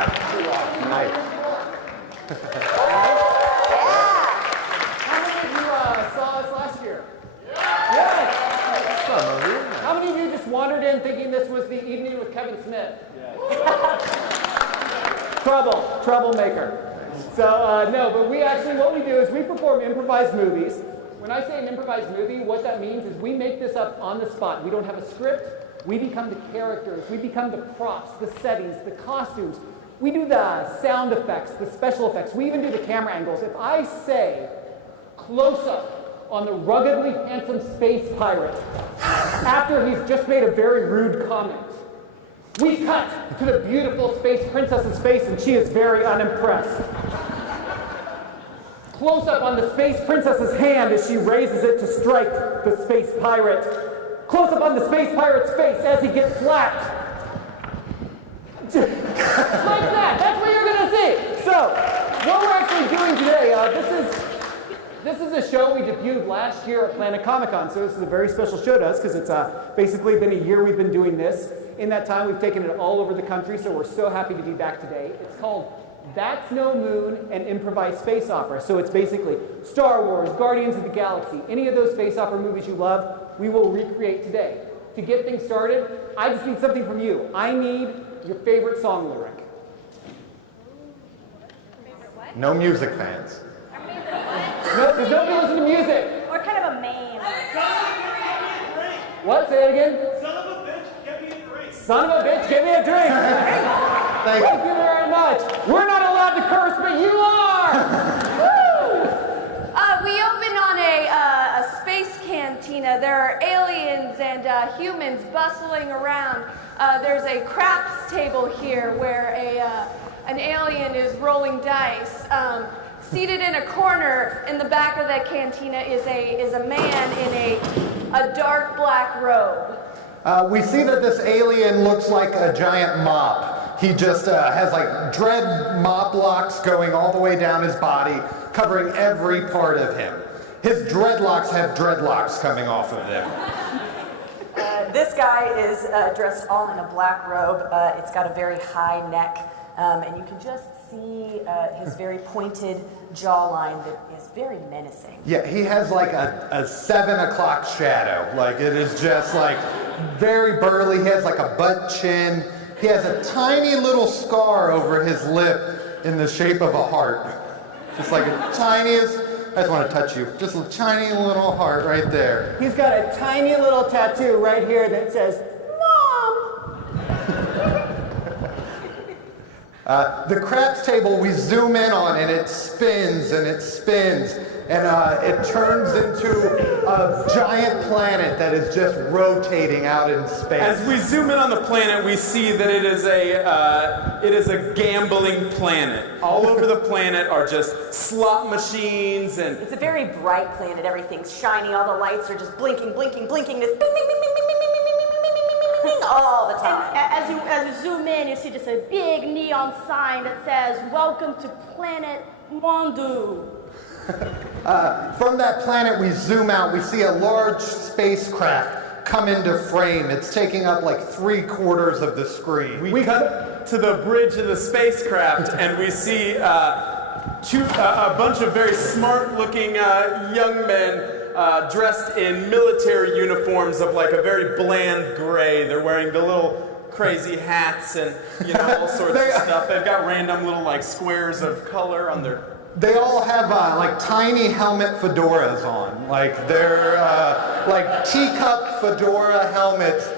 Yeah. Nice. How many of you saw us last year? Yes. How many of you just wandered in thinking this was the evening with Kevin Smith? Troublemaker. So no, but what we do is we perform improvised movies. When I say an improvised movie, what that means is we make this up on the spot. We don't have a script. We become the characters. We become the props, the settings, the costumes. We do the sound effects, the special effects. We even do the camera angles. If I say close up on the ruggedly handsome space pirate after he's just made a very rude comment, we cut to the beautiful space princess's face and she is very unimpressed. Close up on the space princess's hand as she raises it to strike the space pirate. Close up on the space pirate's face as he gets slapped. Like that. That's what you're going to see. So, what we're actually doing today, this is a show we debuted last year at Planet Comicon. So this is a very special show to us because it's basically been a year we've been doing this. In that time, we've taken it all over the country, so we're so happy to be back today. It's called That's No Moon, an Improvised Space Opera. So it's basically Star Wars, Guardians of the Galaxy, any of those space opera movies you love, we will recreate today. To get things started, I just need something from you. I need your favorite song lyric. Favorite what? No music fans. Our favorite what? No, because nobody listens to music. Or kind of a meme. What? Say it again. Son of a bitch, get me a drink. Son of a bitch, give me a drink. Thank Thank you very much. We're not allowed to curse, but you are. We opened on a space cantina. There are aliens and humans bustling around. There's a craps table here where an alien is rolling dice. Seated in a corner in the back of that cantina is a man in a dark black robe. We see that this alien looks like a giant mop. He just has like dread mop locks going all the way down his body, covering every part of him. His dreadlocks have dreadlocks coming off of them. This guy is dressed all in a black robe. It's got a very high neck, and you can just see his very pointed jawline that is very menacing. Yeah, he has like a 7 o'clock shadow. Like it is just like very burly. He has like a butt chin. He has a tiny little scar over his lip in the shape of a heart. Just like the tiniest, I just want to touch you. Just a tiny little heart right there. He's got a tiny little tattoo right here that says, Mom! The craps table, we zoom in on and it spins and it spins. And it turns into a giant planet that is just rotating out in space. As we zoom in on the planet, we see that it is a gambling planet. All over the planet are just slot machines and... It's a very bright planet. Everything's shiny. All the lights are just blinking, blinking, blinking. This bing, bing, bing, bing, bing, bing, bing, bing, bing, bing, bing, all the time. As you zoom in, you see just a big neon sign that says, "Welcome to Planet Mondu." From that planet, we zoom out. We see a large spacecraft come into frame. It's taking up like 3/4 of the screen. We cut to the bridge of the spacecraft and we see a bunch of very smart-looking young men dressed in military uniforms of like a very bland gray. They're wearing the little crazy hats and all sorts of stuff. They've got random little like squares of color on their... They all have like tiny helmet fedoras on. Like they're like teacup fedora helmets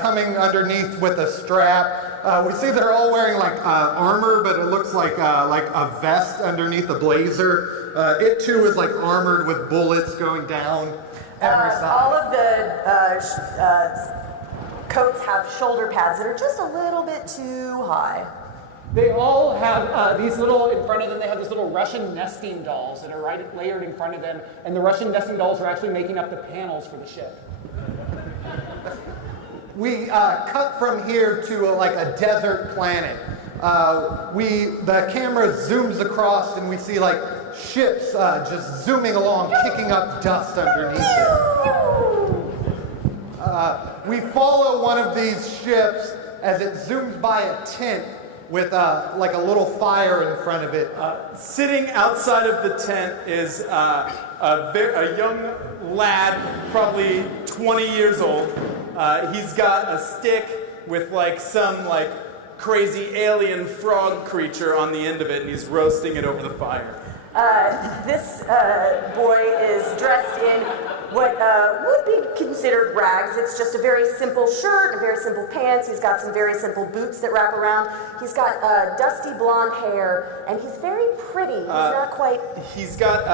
coming underneath with a strap. We see they're all wearing like armor, but it looks like a vest underneath a blazer. It too is like armored with bullets going down every side. All of the coats have shoulder pads that are just a little bit too high. They all have these little, in front of them, they have these little Russian nesting dolls that are right layered in front of them, and the Russian nesting dolls are actually making up the panels for the ship. We cut from here to like a desert planet. The camera zooms across and we see like ships just zooming along, kicking up dust underneath it. We follow one of these ships as it zooms by a tent with like a little fire in front of it. Sitting outside of the tent is a young lad, probably 20 years old. He's got a stick with like some like crazy alien frog creature on the end of it, and he's roasting it over the fire. This boy is dressed in what would be considered rags. It's just a very simple shirt and very simple pants. He's got some very simple boots that wrap around. He's got dusty blonde hair, and he's very pretty. He's not quite... He's got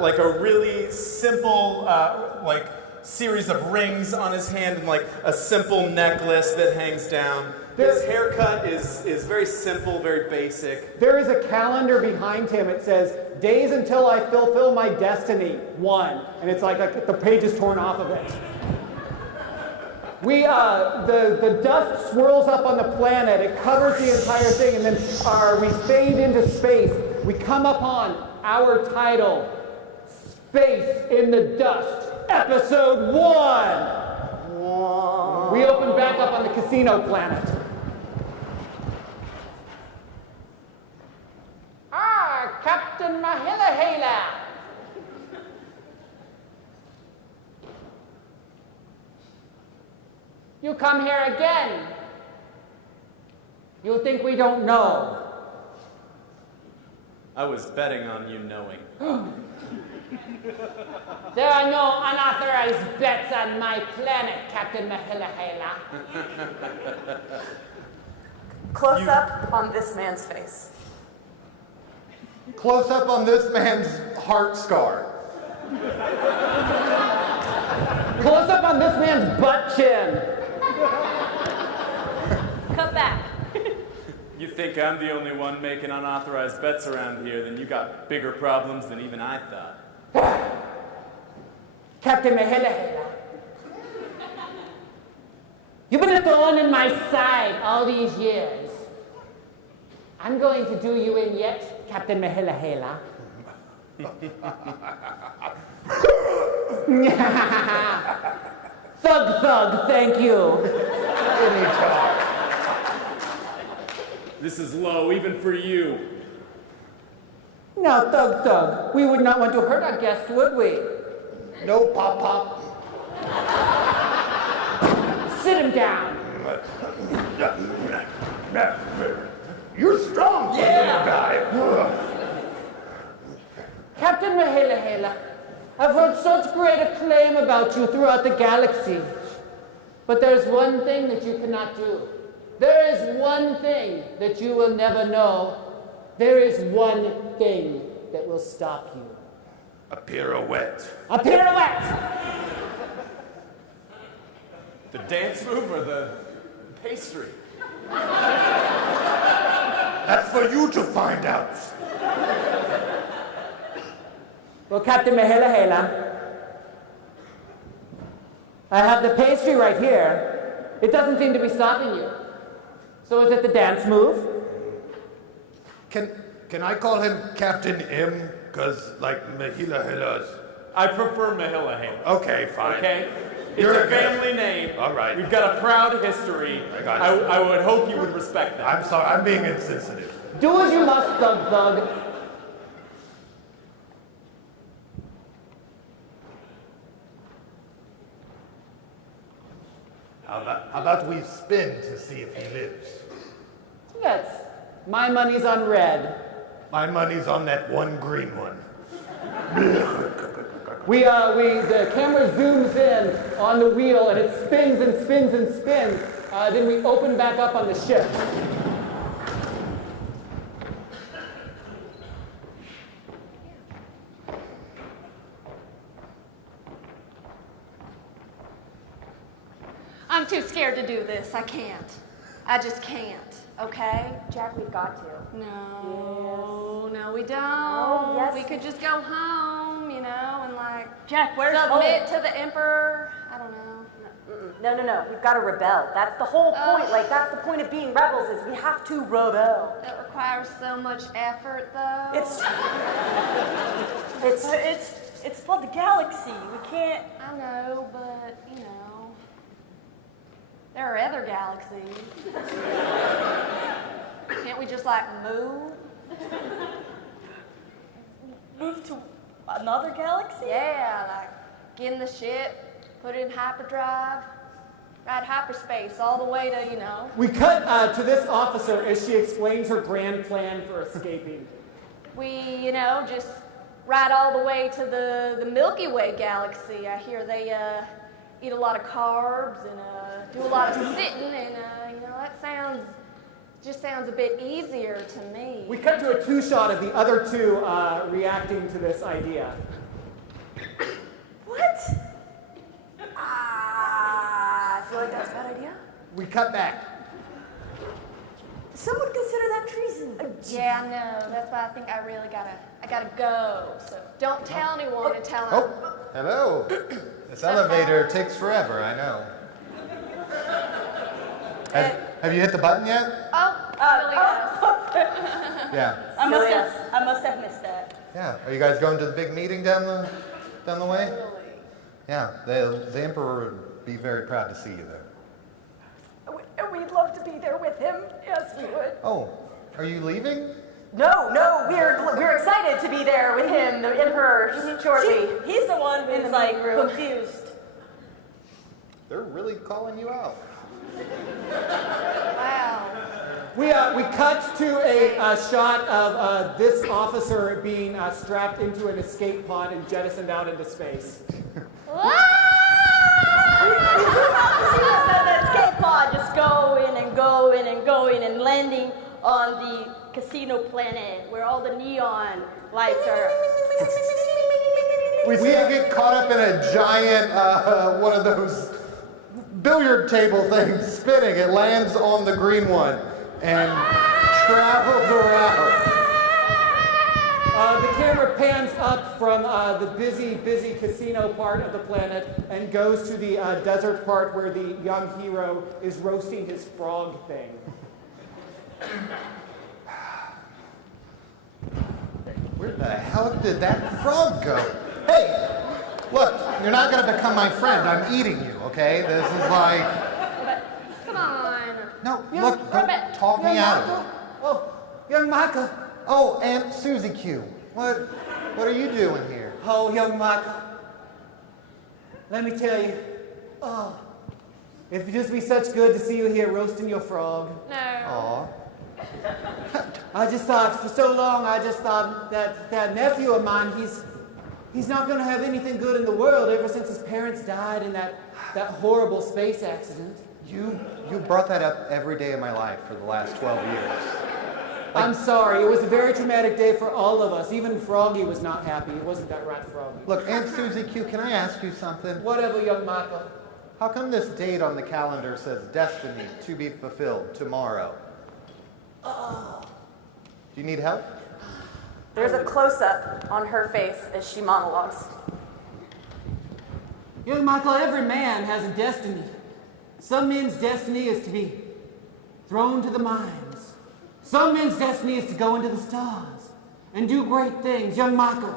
like a really simple like series of rings on his hand and like a simple necklace that hangs down. His haircut is very simple, very basic. There is a calendar behind him. It says, "Days until I fulfill my destiny, 1." And it's like the page is torn off of it. The dust swirls up on the planet. It covers the entire thing, and then we fade into space. We come upon our title, Space in the Dust, Episode 1. We open back up on the casino planet. Captain Mahila. You come here again. You think we don't know? I was betting on you knowing. There are no unauthorized bets on my planet, Captain Mahila. Close up on this man's face. Close up on this man's heart scar. Close up on this man's butt chin. Cut back. You think I'm the only one making unauthorized bets around here, then you got bigger problems than even I thought. Captain Mahila. You've been a thorn in my side all these years. I'm going to do you in yet, Captain Mahila. Thug, thank you. This is low, even for you. Now, Thug, we would not want to hurt our guest, would we? No, Pop. Sit him down. You're strong for a little guy. Captain Mahila, I've heard such great acclaim about you throughout the galaxy. But there's one thing that you cannot do. There is one thing that you will never know. There is one thing that will stop you. A pirouette. A pirouette! The dance move or the pastry? That's for you to find out. Well, Captain Mahila, I have the pastry right here. It doesn't seem to be stopping you. So is it the dance move? Can I call him Captain M? Because, like, Mahila. I prefer Mahila. Okay, fine. Okay? It's You're a family name. All right. We've got a proud history. I got you. I would hope you would respect that. I'm sorry, I'm being insensitive. Do as you must, Thug. How about we spin to see if he lives? Yes. My money's on red. My money's on that one green one. The camera zooms in on the wheel and it spins and spins and spins. Then we open back up on the ship. I'm too scared to do this. I can't. I just can't. Okay? Jack, we've got to. No, we don't. Oh, yes. We could just go home, and like Jack, where's submit home? to the emperor. I don't know. No. We've got to rebel. That's the whole point. Like, that's the point of being rebels is we have to rebel. It requires so much effort, though. It's for the galaxy. We can't. I know, but there are other galaxies. Can't we just like move. Move to another galaxy? Yeah, like get in the ship, put it in hyperdrive, ride hyperspace all the way to, you know. We cut to this officer as she explains her grand plan for escaping. We, you know, just ride all the way to the Milky Way galaxy. I hear they eat a lot of carbs and do a lot of sitting, and you know, that sounds a bit easier to me. We cut to a two-shot of the other two reacting to this idea. What? I feel like that's a bad idea. We cut back. Some would consider that treason. Yeah, I know. That's why I think I really gotta go. So don't tell anyone until I'm. Oh, hello. This elevator takes forever, I know. Have you hit the button yet? Oh, really is. Yeah. I must have missed that. Yeah. Are you guys going to the big meeting down the way? Really. Yeah. The Emperor would be very proud to see you there. We'd love to be there with him. Yes, we would. Oh, are you leaving? No, we're excited to be there with him, the Emperor, shortly. He's the one who's like confused. They're really calling you out. Wow. We cut to a shot of this officer being strapped into an escape pod and jettisoned out into space. The escape pod just going and going and going and landing on the casino planet where all the neon lights are. We see it get caught up in a giant, one of those billiard table things spinning. It lands on the green one and travels around. The camera pans up from the busy casino part of the planet and goes to the desert part where the young hero is roasting his frog thing. Where the hell did that frog go? Hey, look, you're not going to become my friend. I'm eating you, okay? This is like... Come on. No, look, don't talk me out of it. Oh, young Michael. Oh, Aunt Susie Q. What are you doing here? Oh, young Michael. Let me tell you. Oh, it'd just be such good to see you here roasting your frog. No. Aw. I just thought, for so long, I just thought that nephew of mine, he's not going to have anything good in the world ever since his parents died in that horrible space accident. You brought that up every day of my life for the last 12 years. I'm sorry. It was a very traumatic day for all of us. Even Froggy was not happy. It wasn't that right, Froggy. Look, Aunt Susie Q, can I ask you something? Whatever, young Michael. How come this date on the calendar says destiny to be fulfilled tomorrow? Do you need help? There's a close-up on her face as she monologues. Young Michael, every man has a destiny. Some men's destiny is to be thrown to the mines. Some men's destiny is to go into the stars and do great things. Young Michael,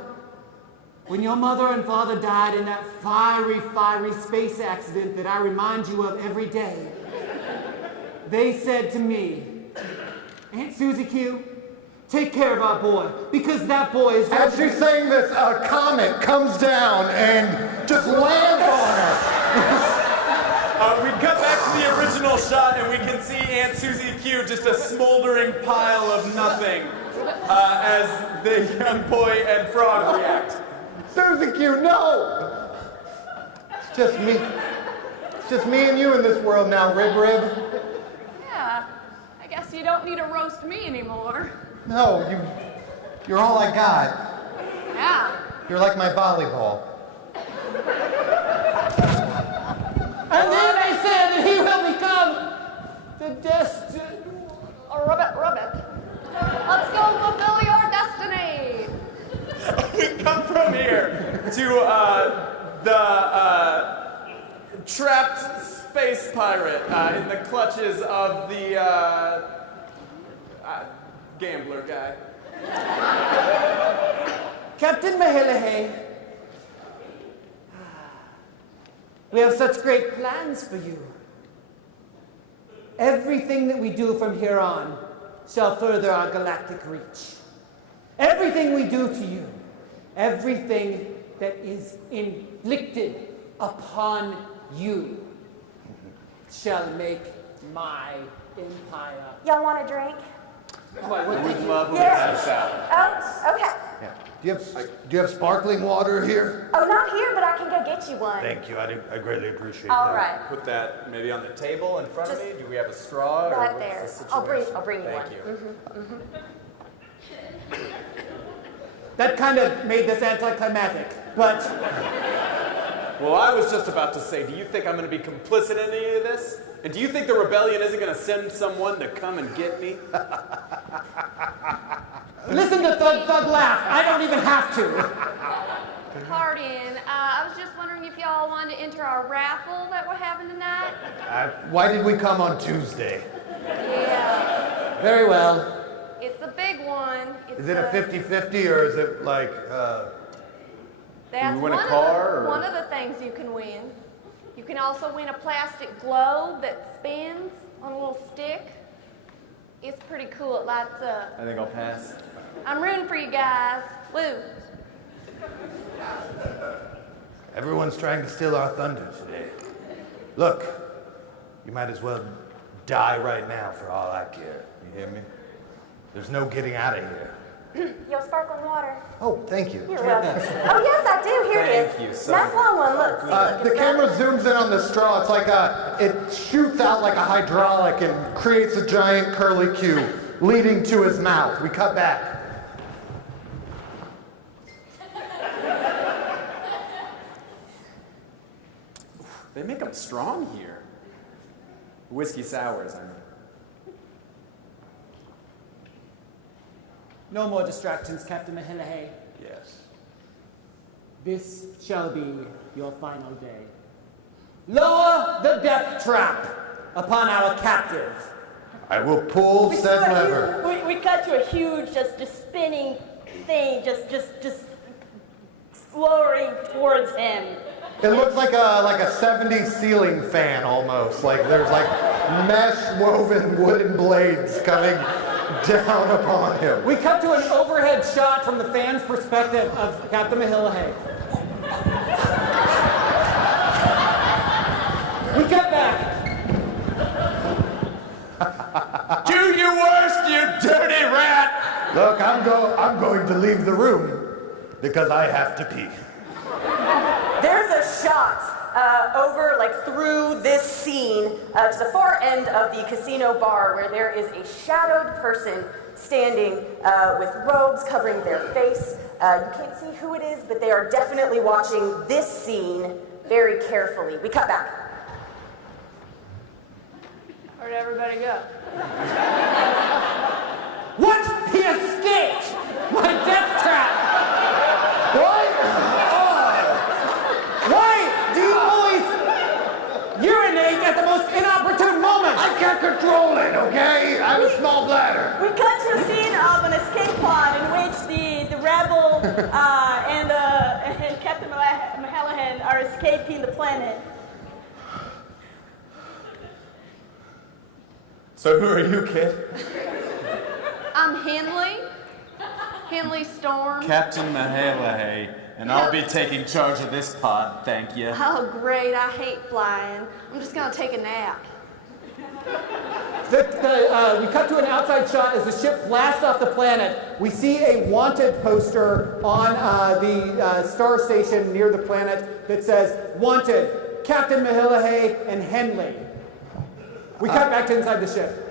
when your mother and father died in that fiery space accident that I remind you of every day, they said to me, Aunt Susie Q, take care of our boy, because that boy is... As she's saying this, a comet comes down and just lands on her. We cut back to the original shot and we can see Aunt Susie Q, just a smoldering pile of nothing, as the young boy and frog react. Susie Q, no! It's just me. It's just me and you in this world now, Rib. Yeah. I guess you don't need to roast me anymore. No, you're all I got. Yeah. You're like my volleyball. And then they said that he will become the destiny. Oh, rub it. Let's go fulfill your destiny. We come from here to the trapped space pirate in the clutches of the gambler guy. Captain Mahelahe, we have such great plans for you. Everything that we do from here on shall further our galactic reach. Everything we do to you, everything that is inflicted upon you, shall make my empire. Y'all want a drink? We'd love to Yeah. have salad. Oh, okay. Yeah. Do you have sparkling water here? Oh, not here, but I can go get you one. Thank you. I greatly appreciate All that. right. Put that maybe on the table in front Just of me. Do we have a straw? Or Right what's there. the I'll situation? bring you Thank one. you. That kind of made this anticlimactic, but Well, I was just about to say, do you think I'm going to be complicit in any of this? And do you think the rebellion isn't going to send someone to come and get me? listen to Thug Thug laugh. I don't even have to. Pardon, I was just wondering if y'all wanted to enter our raffle that we're having tonight? Why did we come on Tuesday? Yeah, Very well. it's the big one. It's Is it a 50-50 or is it like, That's we win a one car, of the, or- one of the things you can win. You can also win a plastic globe that spins on a little stick. It's pretty cool. It lights up. I think I'll pass. I'm rooting for you guys. Woo. everyone's trying to steal our thunder today? Look, you might as well die right now for all I care. You hear me? There's no getting out of here. Yo, sparkling water. Oh, thank you. You're welcome. Oh, yes, I do. Here it is. Thank you so Nice long one. Look. See, look. The It's camera not- zooms in on the straw. It's like it shoots out like a hydraulic and creates a giant curly Q leading to his mouth. We cut back. They make them strong here. Whiskey sours, I mean. No more distractions, Captain Mahillahay. Yes. This shall be your final day. Lower the death trap upon our captive. I will pull We said saw a lever. huge- we cut to a huge, just spinning thing, just lowering towards him. It looks like a 70s ceiling fan almost. Like there's like mesh woven wooden blades coming down upon him. We cut to an overhead shot from the fan's perspective of Captain Mahillahay. We cut back. Do your worst, you dirty rat! Look, I'm going to leave the room because I have to pee. There's a shot over, like, through this scene to the far end of the casino bar where there is a shadowed person standing with robes covering their face. You can't see who it is, but they are definitely watching this scene very carefully. We cut back. Where'd everybody go? What? He escaped! My death trap! What? Why do you always urinate at the most inopportune moment? I can't control it, okay? I have a small bladder. We cut to a scene of an escape pod in which the rebel and Captain Mahallahan are escaping the planet. So who are you, kid? I'm Henley Storm. Captain Mahallahay, and I'll be taking charge of this pod, thank you. Oh, great. I hate flying. I'm just going to take a nap. We cut to an outside shot as the ship blasts off the planet. We see a wanted poster on the star station near the planet that says, "Wanted, Captain Mahillahay and Henley." We cut back to inside the ship.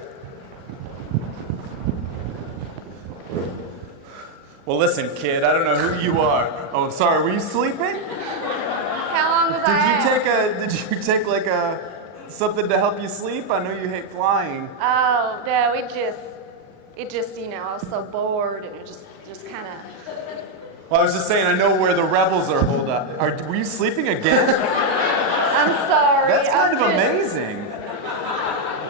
Well, listen, kid, I don't know who you are. Oh, I'm sorry, were you sleeping? How long was I out? Did you take like something to help you sleep? I know you hate flying. Oh, no, it just, you know, I was so bored and it just kind of. Well, I was just saying, I know where the rebels are holed up. Were you sleeping again? I'm sorry. That's kind I'm of just- amazing.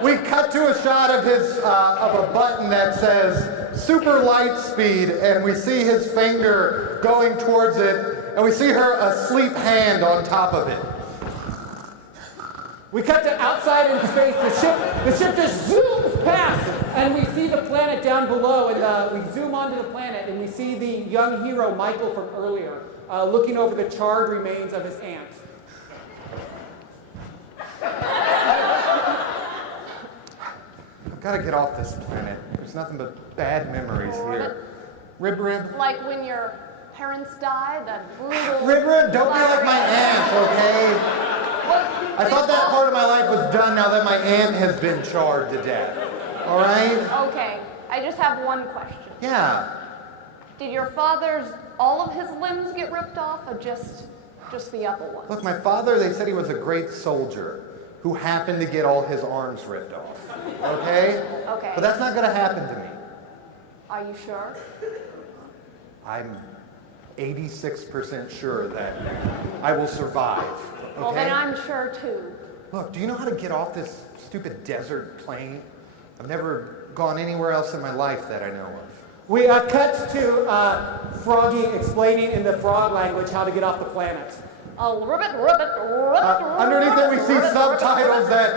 We cut to a shot of a button that says super light speed, and we see his finger going towards it, and we see her asleep hand on top of it. We cut to outside in space. The ship just zooms past an then we see the planet down below, and we zoom onto the planet, and we see the young hero, Michael, from earlier, looking over the charred remains of his aunt. I've got to get off this planet. There's nothing but bad memories here. Rib Rib? Like when your parents died, that brutal... Rib Rib, don't be like my aunt, okay? I thought that part of my life was done now that my aunt has been charred to death. All right? Okay, I just have one question. Yeah. Did your father's, all of his limbs get ripped off, or just the upper ones? Look, my father, they said he was a great soldier who happened to get all his arms ripped off. Okay? Okay. But that's not going to happen to me. Are you sure? I'm 86% sure that I will survive. Okay? Well, then I'm sure too. Look, do you know how to get off this stupid desert plane? I've never gone anywhere else in my life that I know of. We cut to Froggy explaining in the frog language how to get off the planet. Oh, ribbit, ribbit, ribbit, Underneath it, we see subtitles that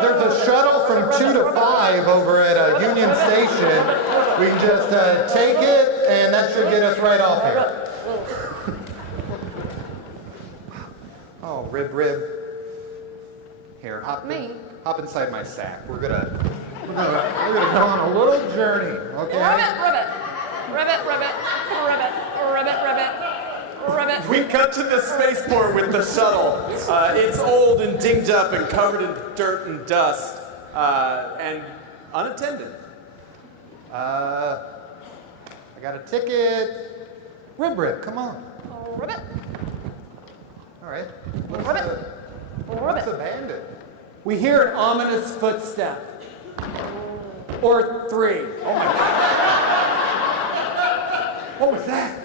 there's a shuttle from 2 to 5 over at Union Station. We can just take it, and that should get us right off here. Oh, Rib Rib. Here, hop inside my sack. We're gonna go on a little journey, okay? ribbit, ribbit, ribbit, ribbit, ribbit, ribbit, ribbit. Ribbit. We cut to the spaceport with the shuttle. It's old and dinged up and covered in dirt and dust, and unattended. I got a ticket. Rib Rib, come on. Ribbit, All right. ribbit, What's ribbit. abandoned? We hear an ominous footstep. Or 3. Oh my God. What was that?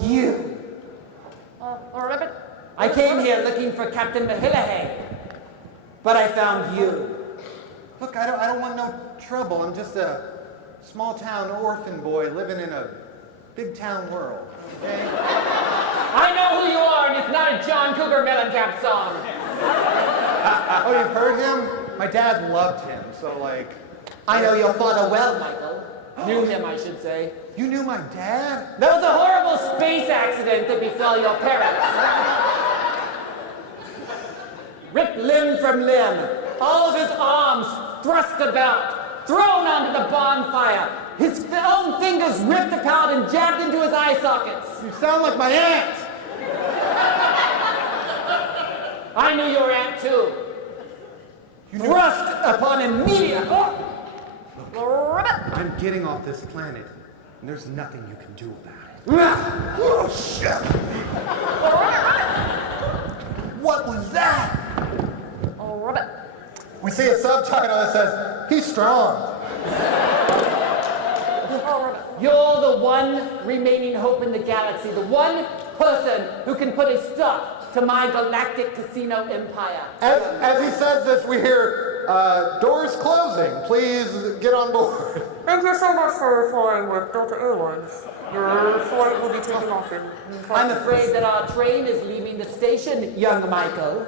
You. Ribbit. I came here looking for Captain Mahillahay, but I found you. Look, I don't want no trouble. I'm just a small town orphan boy living in a big town world. Okay? I know who you are, and it's not a John Cougar Mellencamp song. Oh, you've heard him? My dad loved him, so like. I know your father well, Michael. Knew him, I should say. You knew my dad? There was a horrible space accident that befell your parents. Ripped limb from limb, all of his arms thrust about, thrown onto the bonfire, his own fingers ripped apart and jabbed into his eye sockets. You sound like my aunt. I knew your aunt too. Thrust upon immediate. Ribbit. I'm getting off this planet, and there's nothing you can do about it. Oh, shit. What was that? Ribbit. We see a subtitle that says, he's strong. You're the one remaining hope in the galaxy, the one person who can put a stop to my galactic casino empire. As he says this, we hear doors closing. Please get on board. Thank you so much for flying with Delta Airlines. Your flight will be taking off in 5 I'm minutes. afraid that our train is leaving the station, young Michael.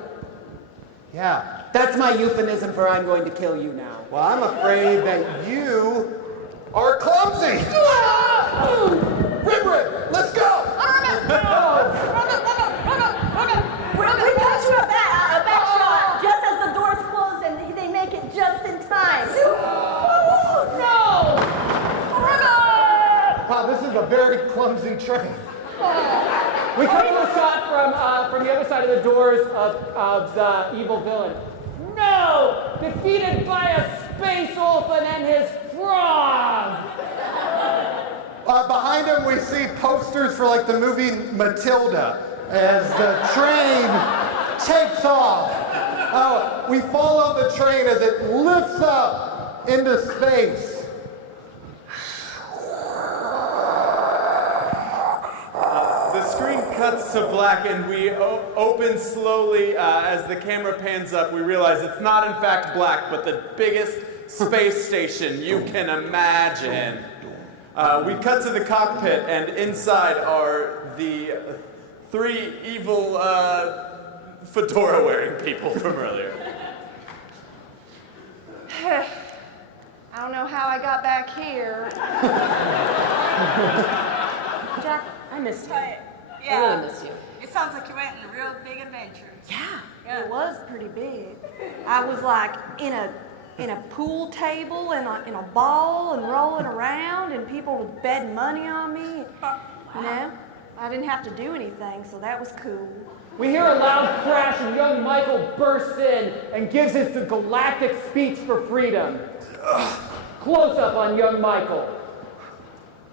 Yeah. That's my euphemism for I'm going to kill you now. Well, I'm afraid that you are clumsy. Rib Rib, let's go. We got you a back shot just as the doors close and they make it just in time. No! Ribbit. Wow, this is a very clumsy train. We come to a shot from the other side of the doors of the evil villain. No! Defeated by a space orphan and his frog! Behind him, we see posters for like the movie Matilda as the train takes off. We follow the train as it lifts up into space. The screen cuts to black and we open slowly as the camera pans up. We realize it's not in fact black, but the biggest space station you can imagine. We cut to the cockpit and inside are the 3 evil fedora wearing people from earlier. how I got back here. Jack, I missed you. I Yeah. really missed you. It sounds like you went on a real big adventure. Yeah. It was pretty big. I was like in a pool table and in a ball and rolling around, and people were betting money on me. You know, I didn't have to do anything, so that was cool. We hear a loud crash and young Michael bursts in and gives his galactic speech for freedom. Close up on young Michael.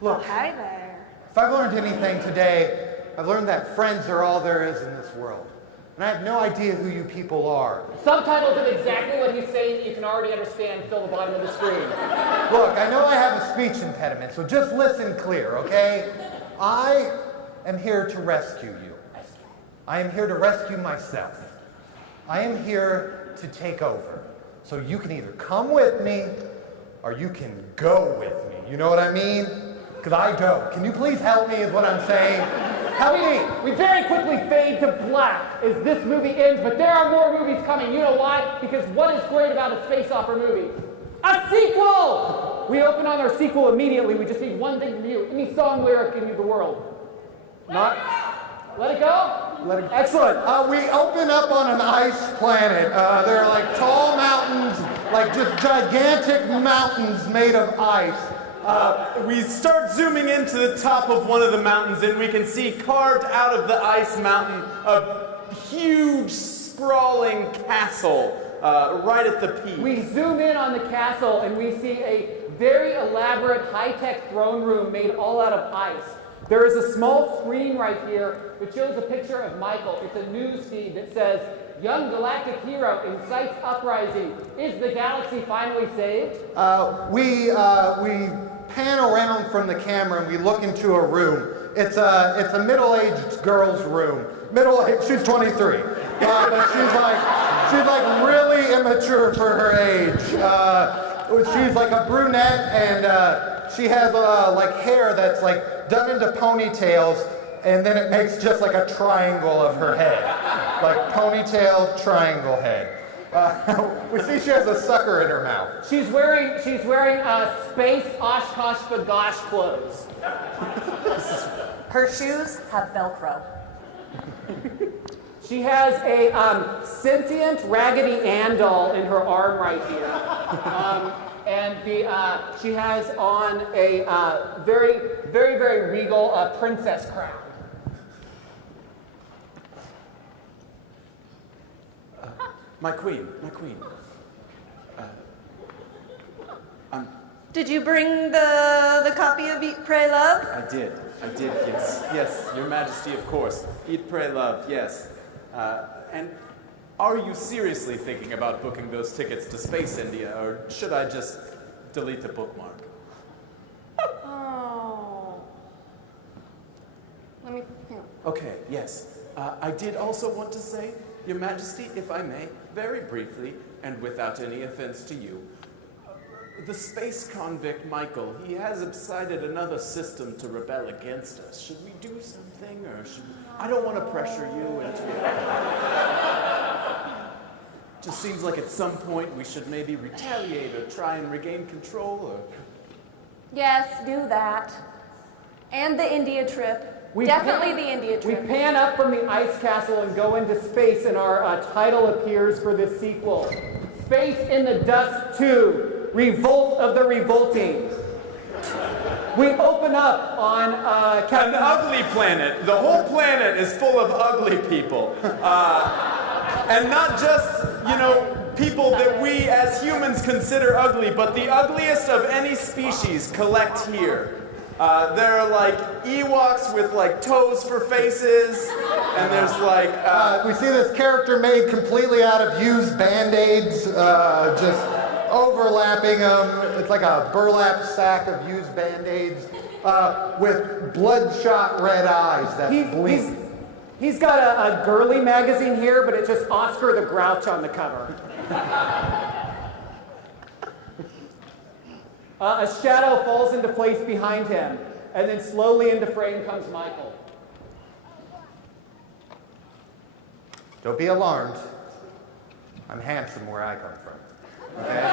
Look, Hey there. if I've learned anything today, I've learned that friends are all there is in this world. And I have no idea who you people are. Subtitles of exactly what he's saying that you can already understand fill the bottom of the screen. Look, I know I have a speech impediment, so just listen clear, okay? I am here to rescue you. I am here to rescue myself. I am here to take over. So you can either come with me or you can go with me. You know what I mean? Because I go. Can you please help me is what I'm saying? Help me! We very quickly fade to black as this movie ends, but there are more movies coming. You know why? Because what is great about a space opera movie? A sequel! We open on our sequel immediately. We just need one thing from you. Any song lyric in the world. Not? Let it go? Let it go. Excellent. We open up on an ice planet. There are like tall mountains, like just gigantic mountains made of ice. We start zooming into the top of one of the mountains, and we can see carved out of the ice mountain a huge, sprawling castle right at the peak. We zoom in on the castle and we see a very elaborate high-tech throne room made all out of ice. There is a small screen right here that shows a picture of Michael. It's a news feed that says, "Young galactic hero incites uprising. Is the galaxy finally saved?" We pan around from the camera and we look into a room. It's a middle-aged girl's room. Middle-aged, she's 23. But she's like really immature for her age. She's like a brunette and she has like hair that's like done into ponytails, and then it makes just like a triangle of her head. Like ponytail, triangle head. We see she has a sucker in her mouth. She's wearing space Oshkosh Bagosh clothes. Her shoes have Velcro. She has a sentient Raggedy Ann doll in her arm right here. She has on a very, very, very regal princess crown. My queen. Did you bring the copy of Eat, Pray, Love? I did, yes, Your Majesty, of course. Eat, pray, love, yes. And are you seriously thinking about booking those tickets to Space India, or should I just delete the bookmark? Oh. Let me. Here. Okay, yes. I did also want to say, Your Majesty, if I may, very briefly, and without any offense to you, the space convict Michael, he has decided another system to rebel against us. Should we do something, or should we? I don't want to pressure you into it. Just seems like at some point we should maybe retaliate or try and regain control, or... Yes, do that. And the India trip. Definitely the India We trip. pan up from the ice castle and go into space, and our title appears for this sequel. Space in the Dust 2. Revolt of the Revolting. We open up on An ugly planet. The whole planet is full of ugly people. And not just, people that we as humans consider ugly, but the ugliest of any species collect here. There are like Ewoks with like toes for faces, and there's like... We see this character made completely out of used Band-Aids, just overlapping them. It's like a burlap sack of used Band-Aids with bloodshot red eyes that blink. He's got a girly magazine here, but it's just Oscar the Grouch on the cover. A shadow falls into place behind him, and then slowly into frame comes Michael. Don't be alarmed. I'm handsome where I come from. Okay?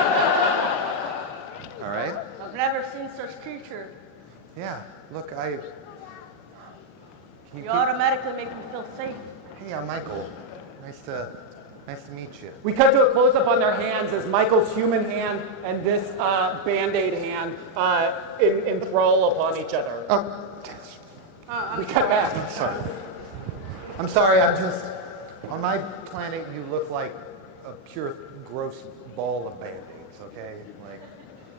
All right? having such creature. Yeah, look, You automatically make me feel safe. Hey, I'm Michael. Nice to meet you. We cut to a close-up on their hands as Michael's human hand and this Band-Aid hand enthrall upon each other. Oh, We cut back. I'm sorry, on my planet, you look like a pure, gross ball of Band-Aids, okay?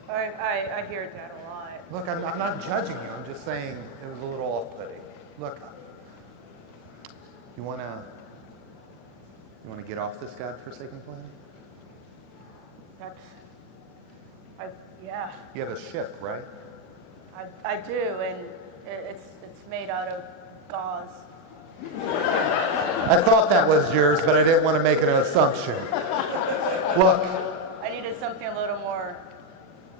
Like, I hear that a lot. look, I'm not judging you. I'm just saying it was a little off-putting. Look, you wanna get off this godforsaken planet? Yeah, You have a ship, right? I do, and it's made out of gauze. I thought that was yours, but I didn't want to make an assumption. Look, I needed something a little more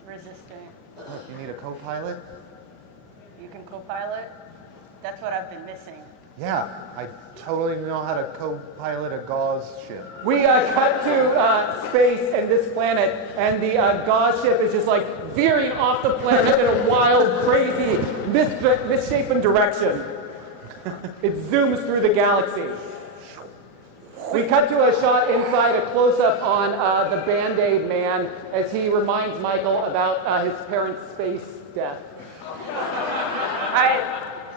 resistant. look, you need a co-pilot? You can co-pilot? That's what I've been missing. Yeah, I totally know how to co-pilot a gauze ship. We cut to space and this planet, and the gauze ship is just like veering off the planet in a wild, crazy, misshapen direction. It zooms through the galaxy. We cut to a shot inside, a close-up on the Band-Aid man as he reminds Michael about his parents' space death.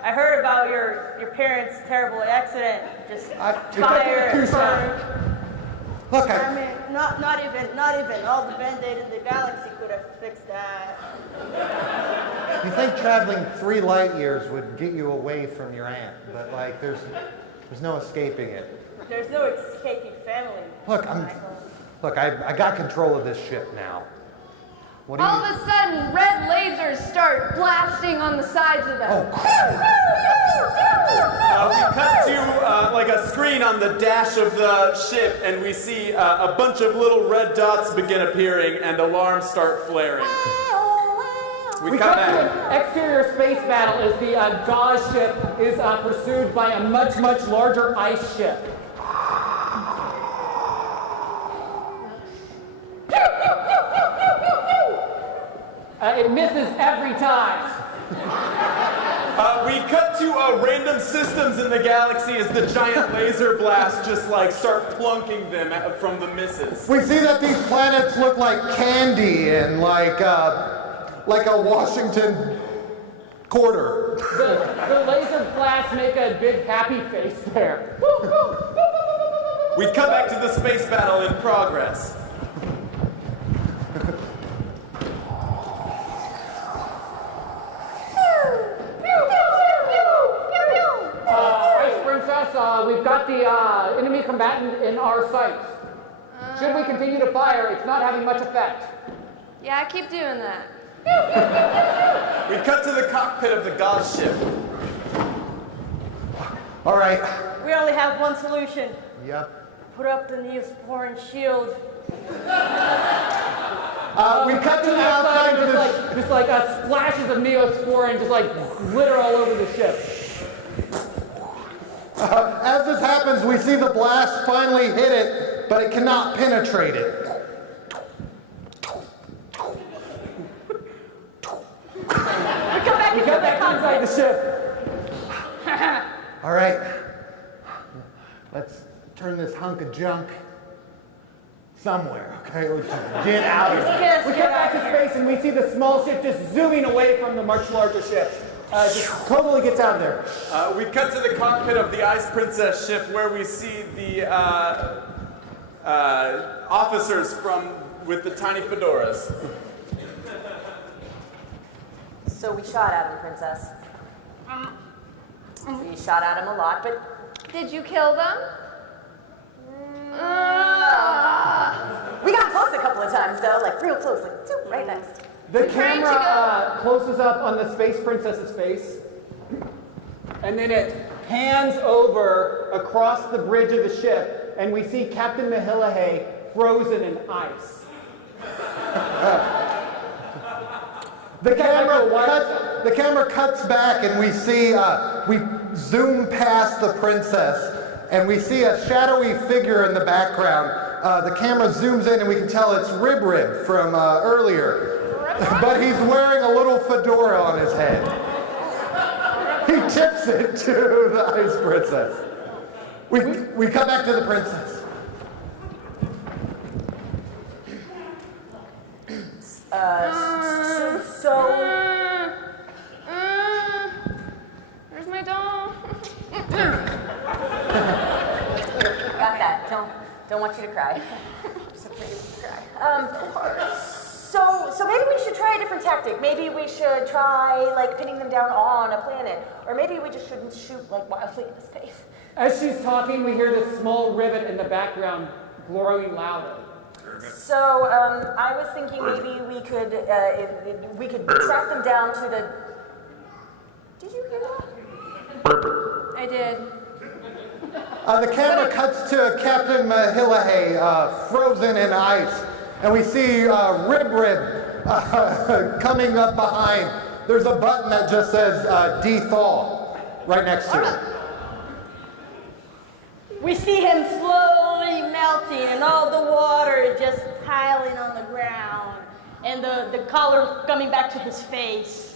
I heard about your parents' terrible accident. Just fire and burn. Look, I mean, not even all the Band-Aid in the galaxy could have fixed that. you think traveling 3 light years would get you away from your aunt, but like, there's no escaping it. There's no escaping family. Look, I got control of this ship now. What do you? All of a sudden, red lasers start blasting on the sides of them. Oh, We cut to like a screen on the dash of the ship, and we see a bunch of little red dots begin appearing, and alarms start flaring. We cut to an exterior space battle as the gauze ship is pursued by a much, much larger ice ship. It misses every time. We cut to random systems in the galaxy as the giant laser blasts just like start plunking them from the misses. we see that these planets look like candy and like a Washington quarter. The laser blasts make a big happy face there. We cut back to the space battle in progress. Ice Princess, we've got the enemy combatant in our sights. Should we continue to fire, it's not having much effect. Yeah, I keep doing that. We cut to the cockpit of the gauze ship. All right. We only have one solution. Yep. Put up the Neosporin shield. We cut to the outside of this. Just like splashes of Neosporin just like glitter all over the ship. As this happens, we see the blast finally hit it, but it cannot penetrate it. We cut back inside the ship. All right. Let's turn this hunk of junk somewhere, okay? Let's just get out of here. We cut back to space and we see the small ship just zooming away from the much larger ship. Just totally gets out of there. We cut to the cockpit of the Ice Princess ship where we see the officers with the tiny fedoras. So we shot at him, Princess. We shot at him a lot, but Did you kill them? we got close a couple of times, though, like real close, like right next. The trying to camera closes up on the Space Princess's face, and then it pans over across the bridge of the ship, and we see Captain Mahillahay frozen in ice. The camera cuts back and we see, we zoom past the princess and we see a shadowy figure in the background. The camera zooms in and we can tell it's Rib Rib from earlier. but he's wearing a little fedora on his head. He tips it to the Ice Princess. We come back to the princess. Where's my doll? Got that. Don't want you to cry. So afraid you to cry. So maybe we should try a different tactic. Maybe we should try like pinning them down on a planet, or maybe we just shouldn't shoot like wildly into space. As she's talking, we hear this small ribbon in the background growing louder. So I was thinking maybe we could track them down to the. Did you hear that? I did. The camera cuts to Captain Mahillahay, frozen in ice, and we see Rib coming up behind. There's a button that just says de-thaw right next to it. We see him slowly melting and all the water just piling on the ground and the color coming back to his face.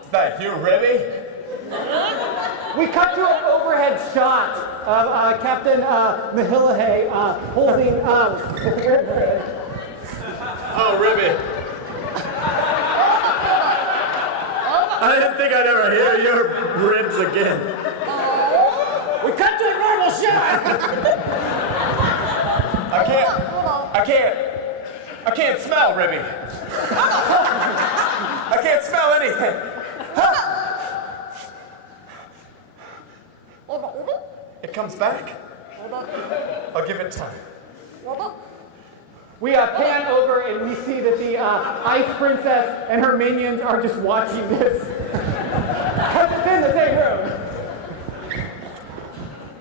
Is that you, Ribby? We cut to an overhead shot of Captain Mahillahay holding Rib. Oh, Ribby. I didn't think I'd ever hear your ribs again. We cut to a normal shot. I can't smell, Ribby. I can't smell anything. It comes back. I'll give it time. We pan over and we see that the Ice Princess and her minions are just watching this. Because it's in the same room.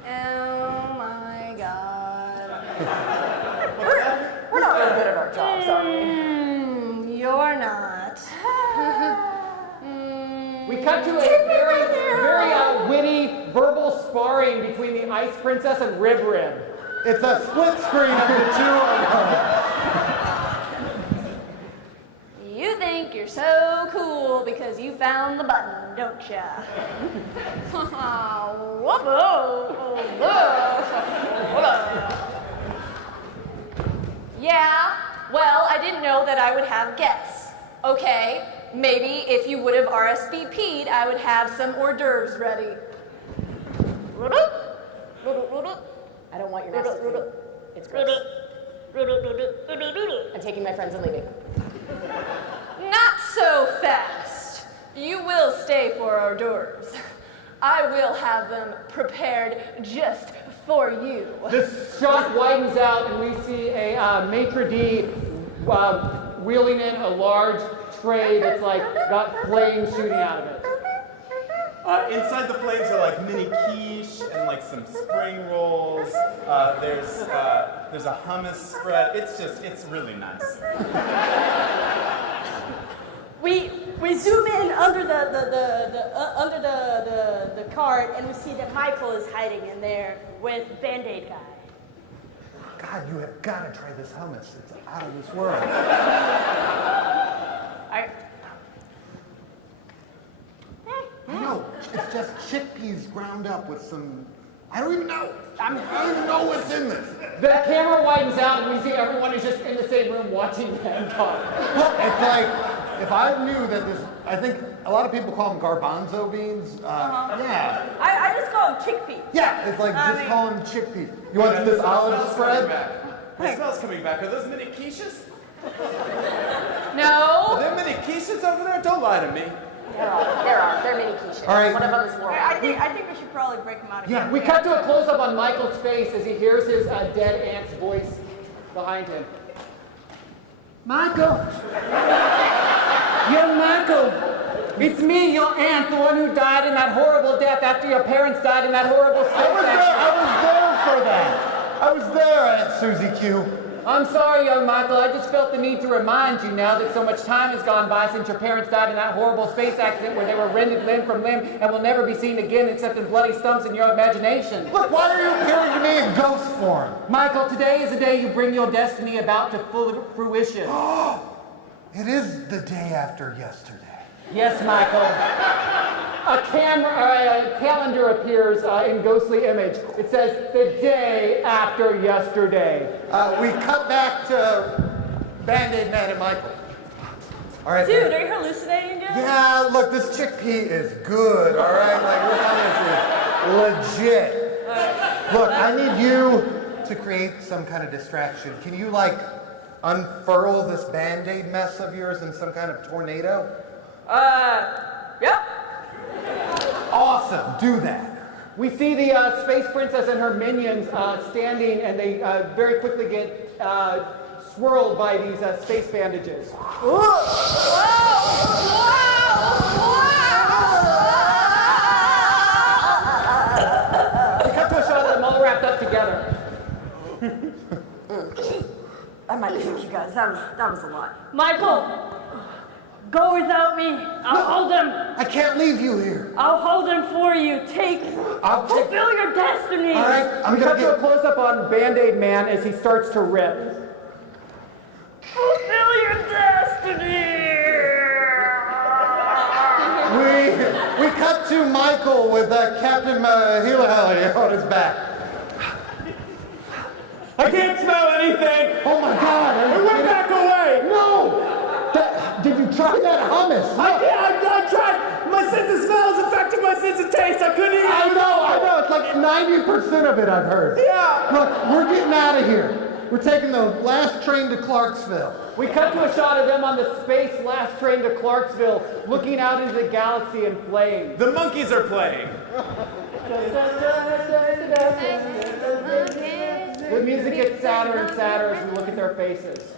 Oh my god. We're not really good at our jobs, are we? You're not. We cut to a very witty verbal sparring between the Ice Princess and Rib. It's a split screen of the two of them. You think you're so cool because you found the button, don't ya? Yeah, well, I didn't know that I would have guests. Okay, maybe if you would have RSVP'd, I would have some hors d'oeuvres ready. I don't want your nasty food. It's gross. I'm taking my friends and leaving. Not so fast. You will stay for hors d'oeuvres. I will have them prepared just for you. This shot widens out and we see a maitre d' wheeling in a large tray that's like got flames shooting out of it. Inside the flames are like mini quiche and like some spring rolls. There's a hummus spread. It's really nice. We zoom in under the cart and we see that Michael is hiding in there with Band-Aid guy. God, you have got to try this hummus. It's out of this world. I know. It's just chickpeas ground up with some. I don't even know. I don't even know what's in this. The camera widens out and we see everyone is just in the same room watching them talk. It's like, if I knew that this, I think a lot of people call them garbanzo beans. Yeah. I just call them chickpeas. Yeah, it's like just call them chickpeas. You want this olive spread? The smell's coming back. Are those mini quiches? No. Are there mini quiches over there? Don't lie to me. There are. They're mini quiches. All right. One of them is Laura. I think we should probably break them out again. We cut to a close-up on Michael's face as he hears his dead aunt's voice behind him. Michael! Young Michael! It's me, your aunt, the one who died in that horrible death after your parents died in that horrible space accident. I was there for that. I was there, Aunt Susie Q. I'm sorry, young Michael. I just felt the need to remind you now that so much time has gone by since your parents died in that horrible space accident where they were rended limb from limb and will never be seen again except in bloody stumps in your imagination. Look, why are you appearing to me in ghost form? Michael, today is the day you bring your destiny about to full fruition. It is the day after yesterday. Yes, Michael. A calendar appears in ghostly image. It says, the day after yesterday. We cut back to Band-Aid Man and Michael. All right. Dude, are you hallucinating again? Yeah, look, this chickpea is good, all right? Like, this is legit. Look, I need you to create some kind of distraction. Can you, like, unfurl this Band-Aid mess of yours in some kind of tornado? Yep. Awesome, do that. We see the space princess and her minions standing, and they very quickly get swirled by these space bandages. We cut to a shot of them all wrapped up together. I might puke, you guys. That was a lot. Michael, go without me. I'll hold him. I can't leave you here. I'll hold him for you. Fulfill your destiny. All right, I'm We gonna cut to a get... close-up on Band-Aid Man as he starts to rip. Fulfill your destiny. We cut to Michael with Captain Mahilaheli on his back. I can't smell anything. Oh my God! It went back away. No! Did you try that hummus? I tried. My sense of smell is affecting my sense of taste. I couldn't even. I know. It's like 90% of it I've heard. Yeah. Look, we're getting out of here. We're taking the last train to Clarksville. We cut to a shot of them on the space last train to Clarksville, looking out into the galaxy in flames. The monkeys are playing. The music gets sadder and sadder as we look at their faces.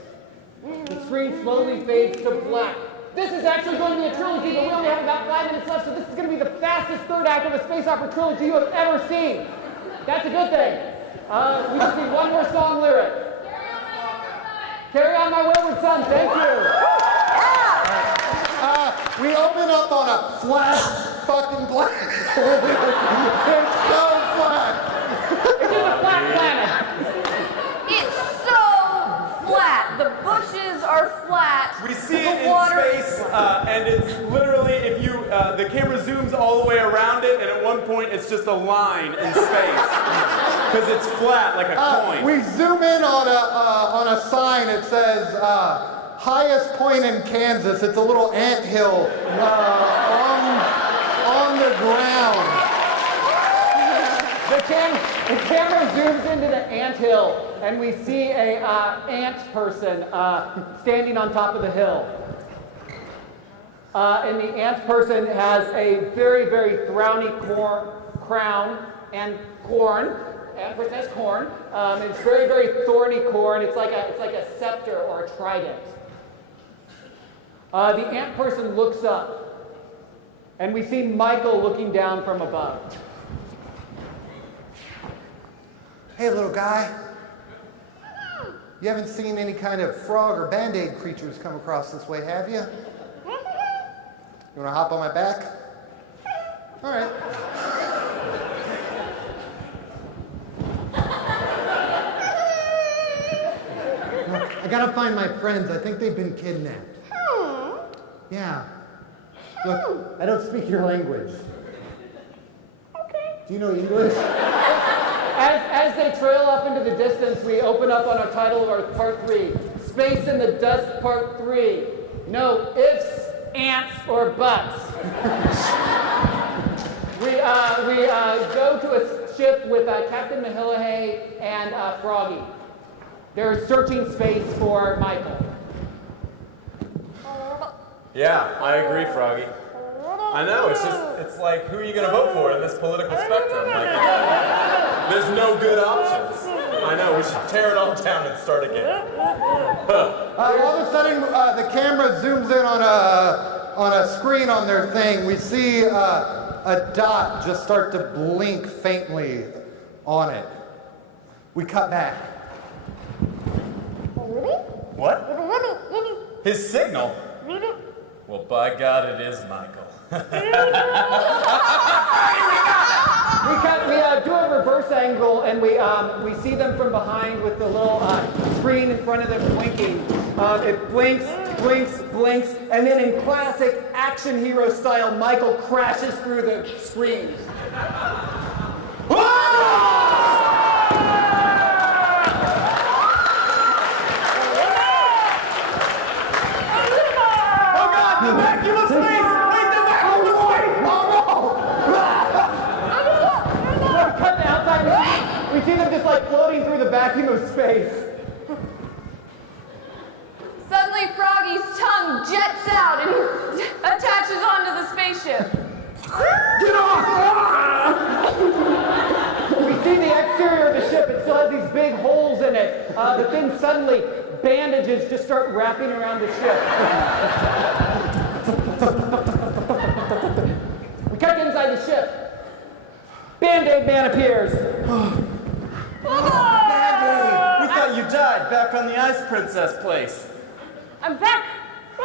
The screen slowly fades to black. This is actually going to be a trilogy, but we only have about 5 minutes left, so this is going to be the fastest third act of a space opera trilogy you have ever seen. That's a good thing. We just need one more song lyric. Carry on my wayward son. Thank you. We open up on a flat fucking planet. It's so flat. It's just a flat planet. It's so flat. The bushes are flat. We see the it in water space, and it's literally, if you, the camera zooms all the way around it, and at one point it's just a line in space. Because it's flat like a coin. We zoom in on a sign. It says highest point in Kansas. It's a little anthill on the ground. The camera zooms into the anthill, and we see a ant person standing on top of the hill. And the ant person has a very, very throwny crown and corn. Ant person has corn. It's very, very thorny corn. It's like a scepter or a trident. The ant person looks up, and we see Michael looking down from above. Hey, little guy. You haven't seen any kind of frog or Band-Aid creatures come across this way, have you? You want to hop on my back? All right. I gotta find my friends. I think they've been kidnapped. Yeah. Look, I don't speak your language. Okay. Do you know English? As they trail off into the distance, we open up on our title of our part 3, Space in the Dust Part 3. No ifs, ants, or buts. we go to a ship with Captain Mahilaheli and Froggy. They're searching space for Michael. Yeah, I agree, Froggy. I know, it's like, who are you going to vote for in this political spectrum? Like, there's no good options. I know, we should tear it all down and start again. All of a sudden, the camera zooms in on a screen on their thing. We see a dot just start to blink faintly on it. We cut back. What? His signal? Well, by God, it is Michael. We do a reverse angle, and we see them from behind with the little screen in front of them blinking. It blinks, blinks, blinks, and then in classic action hero style, Michael crashes through the screen. Oh God, the vacuum of space! Wait, the vacuum of space! Cut the outside. We see them just like floating through the vacuum of space. Suddenly, Froggy's tongue jets out and he attaches onto the spaceship. Get off! We see the exterior of the ship. It still has these big holes in it. But then suddenly, bandages just start wrapping around the ship. We cut inside the ship. Band-Aid Man appears. Band-Aid! We thought you died back on the Ice Princess place. I'm back. The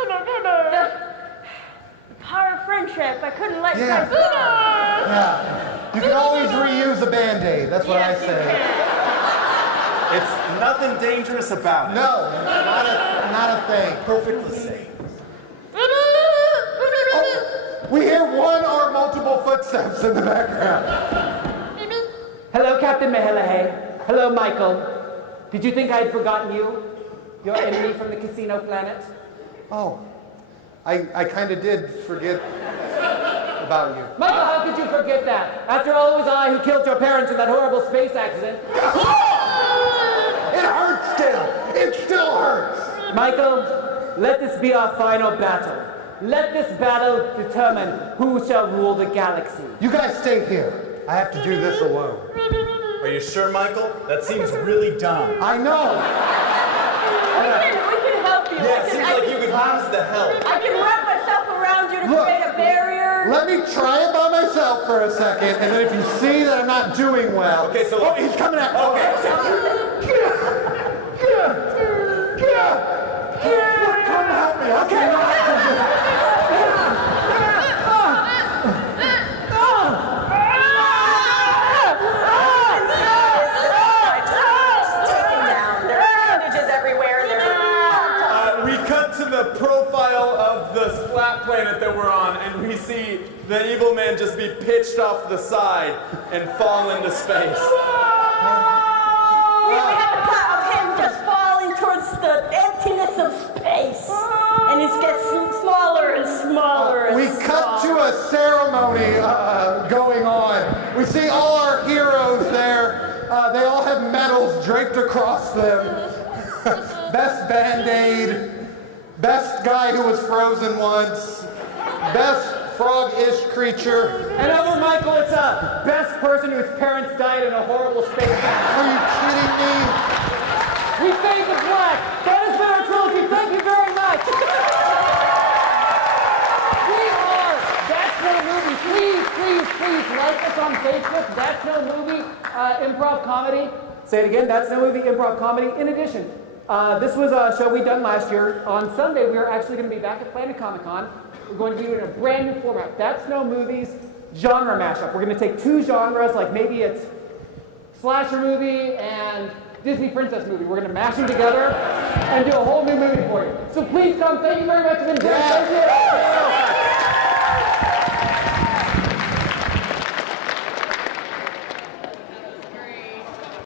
power of friendship. I couldn't let you Yeah. guys go. Yeah. You can always reuse a Band-Aid. That's what Yes, I you say. can. It's nothing dangerous about it. No, not a thing. Perfectly safe. We hear one or multiple footsteps in the background. Hello, Captain Mehelehe. Hello, Michael. Did you think I had forgotten you? Your enemy from the casino planet? Oh, I kind of did forget about you. Michael, how could you forget that? After all, it was I who killed your parents in that horrible space accident. It hurts still. It still hurts. Michael, let this be our final battle. Let this battle determine who shall rule the galaxy. You guys stay here. I have to do this alone. Are you sure, Michael? That seems really dumb. I know. We can help you. Yeah, it seems like you could use the help. I can wrap myself around you to Look. create a barrier. Let me try it by myself for a second, and then if you see that I'm not doing well. Okay, so Oh, he's coming at me. Okay. Come help me. Okay. We cut to the profile of the flat planet that we're on, and we see the evil man just be pitched off the side and fall into space. We have a plot of him just falling towards the emptiness of space. And it gets smaller and smaller and We cut to a ceremony going on. We see all our heroes there. They all have medals draped across them. Best Band-Aid, best guy who was frozen once, best frog-ish creature. And over Michael, it's a best person whose parents died in a horrible space accident. Are you kidding me? We fade to black. That has been our trilogy. Thank you very much. We are That's No Movie. Please, please, please like us on Facebook. That's No Movie Improv Comedy. Say it again. That's No Movie Improv Comedy. In addition, this was a show we done last year. On Sunday, we are actually going to be back at Planet Comicon. We're going to do it in a brand new format. That's No Movies genre mashup. We're going to take two genres, like maybe it's slasher movie and Disney princess movie. We're going to mash them together and do a whole new movie for you. So please come. Thank you very much. It's been great. Thank you.